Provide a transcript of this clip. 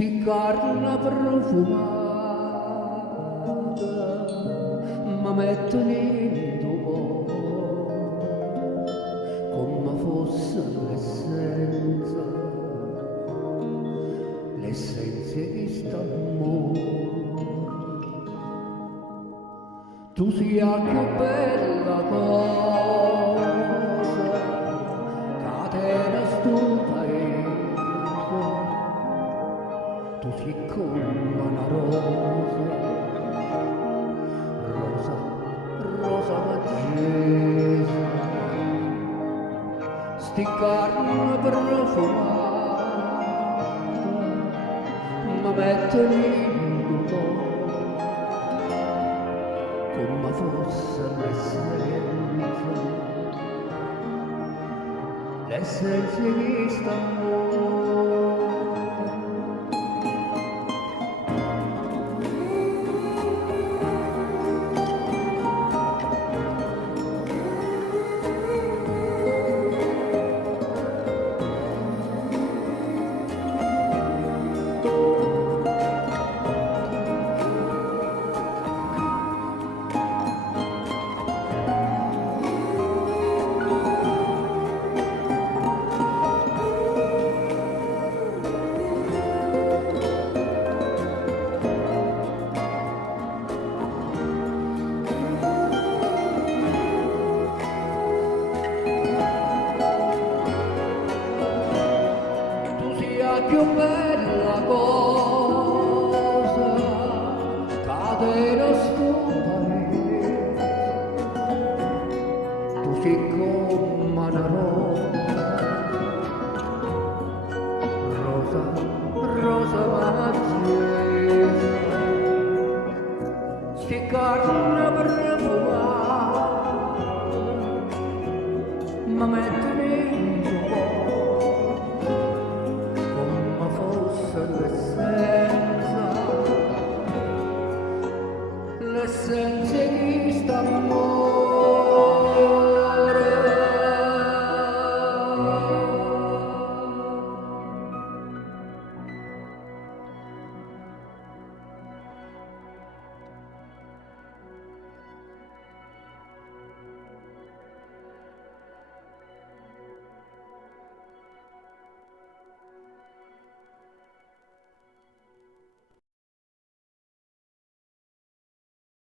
sti carne profumata mi mettono in tuo come fosse l'essenza di st'amore. Tu sia più bella cosa catena sto paese, tu sei come una rosa, rosa, rosa maggese, sti carne profumata mi mettono in cuore come fosse l'essenza di st'amore. Più bella cosa cadere sto paese, tu sei come una rosa, rosa, rosa